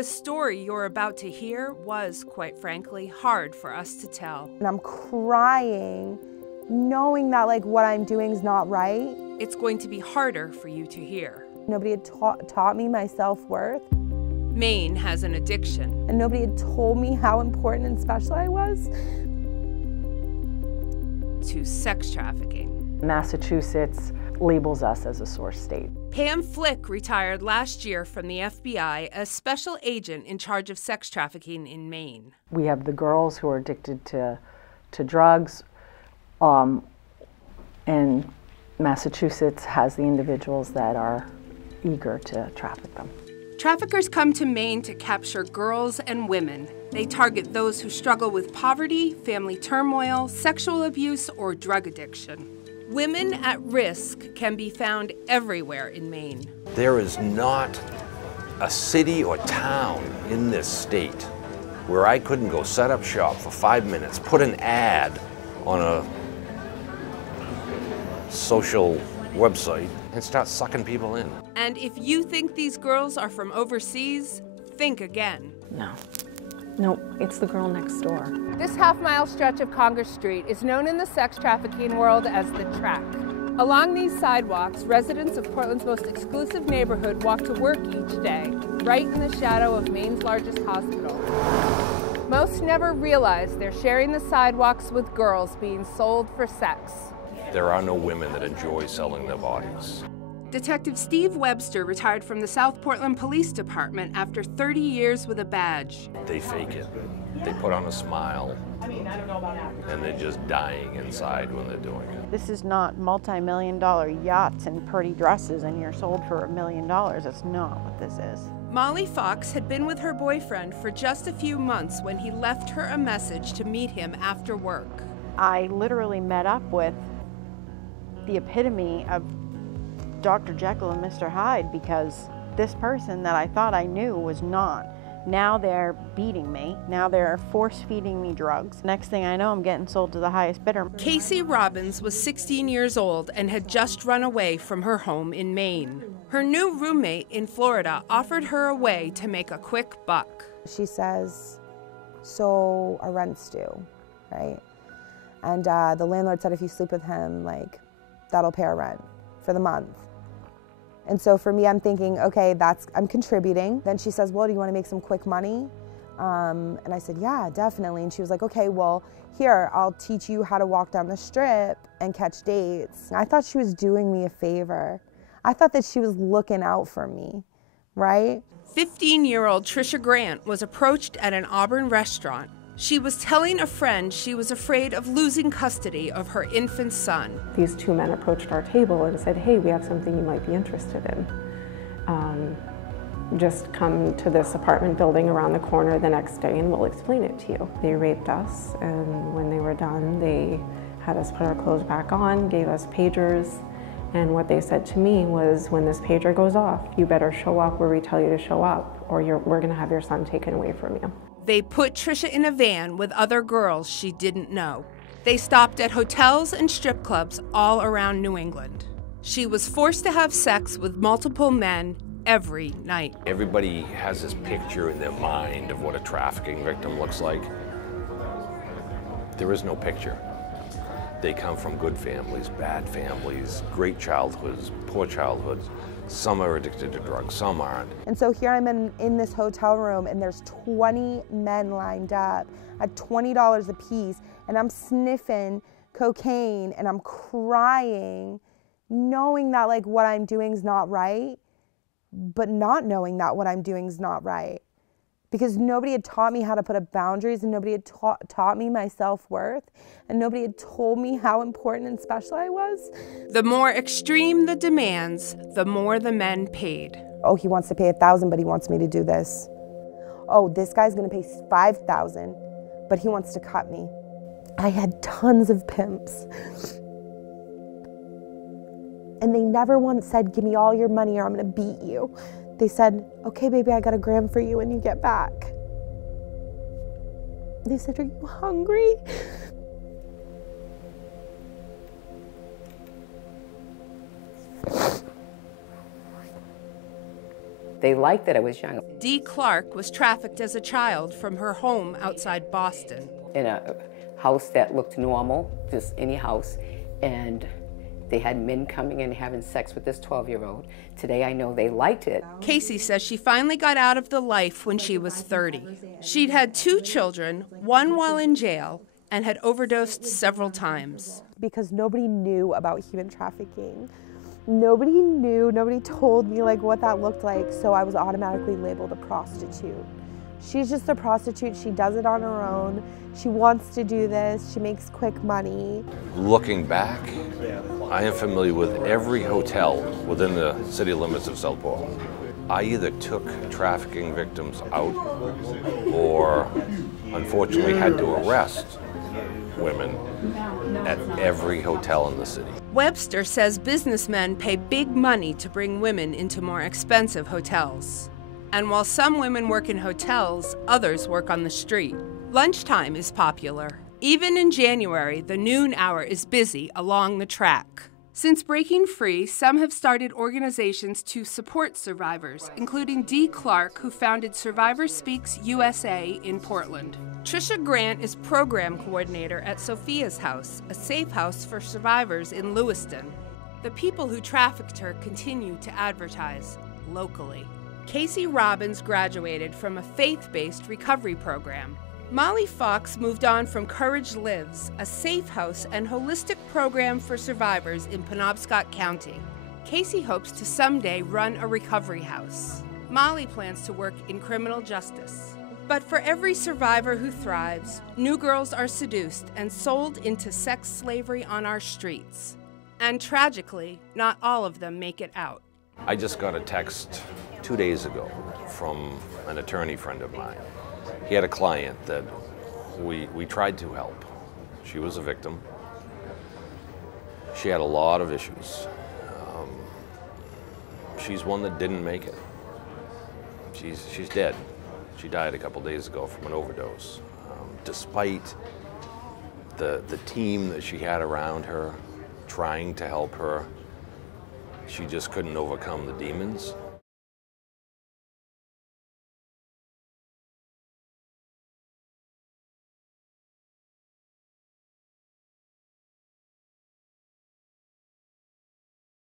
The story you're about to hear was, quite frankly, hard for us to tell. And I'm crying, knowing that like what I'm doing is not right. It's going to be harder for you to hear. Nobody had taught me my self-worth. Maine has an addiction. And nobody had told me how important and special I was. To sex trafficking. Massachusetts labels us as a source state. Pam Flick retired last year from the FBI as special agent in charge of sex trafficking in Maine. We have the girls who are addicted to drugs, and Massachusetts has the individuals that are eager to traffic them. Traffickers come to Maine to capture girls and women. They target those who struggle with poverty, family turmoil, sexual abuse, or drug addiction. Women at risk can be found everywhere in Maine. There is not a city or town in this state where I couldn't go set up shop for 5 minutes, put an ad on a social website, and start sucking people in. And if you think these girls are from overseas, think again. No. Nope, it's the girl next door. This half-mile stretch of Congress Street is known in the sex trafficking world as the Track. Along these sidewalks, residents of Portland's most exclusive neighborhood walk to work each day, right in the shadow of Maine's largest hospital. Most never realize they're sharing the sidewalks with girls being sold for sex. There are no women that enjoy selling their bodies. Detective Steve Webster retired from the South Portland Police Department after 30 years with a badge. They fake it. They put on a smile, and they're just dying inside when they're doing it. This is not multi-million-dollar yachts and pretty dresses and you're sold for $1 million. That's not what this is. Molly Fox had been with her boyfriend for just a few months when he left her a message to meet him after work. I literally met up with the epitome of Dr. Jekyll and Mr. Hyde because this person that I thought I knew was not. Now they're beating me. Now they're force-feeding me drugs. Next thing I know, I'm getting sold to the highest bidder. Casey Robbins was 16 years old and had just run away from her home in Maine. Her new roommate in Florida offered her a way to make a quick buck. She says, so our rent's due, right? And the landlord said if you sleep with him, like, that'll pay our rent for the month. And so for me, I'm thinking, okay, I'm contributing. Then she says, well, do you want to make some quick money? And I said, yeah, definitely. And she was like, okay, well, here, I'll teach you how to walk down the strip and catch dates. I thought she was doing me a favor. I thought that she was looking out for me, right? 15-year-old Trisha Grant was approached at an Auburn restaurant. She was telling a friend she was afraid of losing custody of her infant son. These two men approached our table and said, hey, we have something you might be interested in. Just come to this apartment building around the corner the next day and we'll explain it to you. They raped us, and when they were done, they had us put our clothes back on, gave us pagers, and what they said to me was, when this pager goes off, you better show up where we tell you to show up, or we're gonna have your son taken away from you. They put Trisha in a van with other girls she didn't know. They stopped at hotels and strip clubs all around New England. She was forced to have sex with multiple men every night. Everybody has this picture in their mind of what a trafficking victim looks like. There is no picture. They come from good families, bad families, great childhoods, poor childhoods. Some are addicted to drugs, some aren't. And so here I'm in this hotel room and there's 20 men lined up at $20 a piece, and I'm sniffing cocaine and I'm crying, knowing that like what I'm doing is not right, but not knowing that what I'm doing is not right. Because nobody had taught me how to put up boundaries, and nobody had taught me my self-worth, and nobody had told me how important and special I was. The more extreme the demands, the more the men paid. Oh, he wants to pay $1,000, but he wants me to do this. Oh, this guy's gonna pay $5,000, but he wants to cut me. I had tons of pimps. And they never once said, give me all your money or I'm gonna beat you. They said, okay, baby, I got $1,000 for you when you get back. They said, are you hungry? They liked that I was young. Dee Clark was trafficked as a child from her home outside Boston. In a house that looked normal, just any house, and they had men coming in having sex with this 12-year-old. Today I know they liked it. Casey says she finally got out of the life when she was 30. She'd had 2 children, one while in jail, and had overdosed several times. Because nobody knew about human trafficking. Nobody knew, nobody told me like what that looked like, so I was automatically labeled a prostitute. She's just a prostitute, she does it on her own. She wants to do this, she makes quick money. Looking back, I am familiar with every hotel within the city limits of South Portland. I either took trafficking victims out or unfortunately had to arrest women at every hotel in the city. Webster says businessmen pay big money to bring women into more expensive hotels. And while some women work in hotels, others work on the street. Lunchtime is popular. Even in January, the noon hour is busy along the track. Since breaking free, some have started organizations to support survivors, including Dee Clark, who founded Survivor Speaks USA in Portland. Trisha Grant is program coordinator at Sophia's House, a safe house for survivors in Lewiston. The people who trafficked her continue to advertise locally. Casey Robbins graduated from a faith-based recovery program. Molly Fox moved on from Courage Lives, a safe house and holistic program for survivors in Penobscot County. Casey hopes to someday run a recovery house. Molly plans to work in criminal justice. But for every survivor who thrives, new girls are seduced and sold into sex slavery on our streets. And tragically, not all of them make it out. I just got a text 2 days ago from an attorney friend of mine. He had a client that we tried to help. She was a victim. She had a lot of issues. She's one that didn't make it. She's dead. She died a couple days ago from an overdose. Despite the team that she had around her trying to help her, she just couldn't overcome the demons.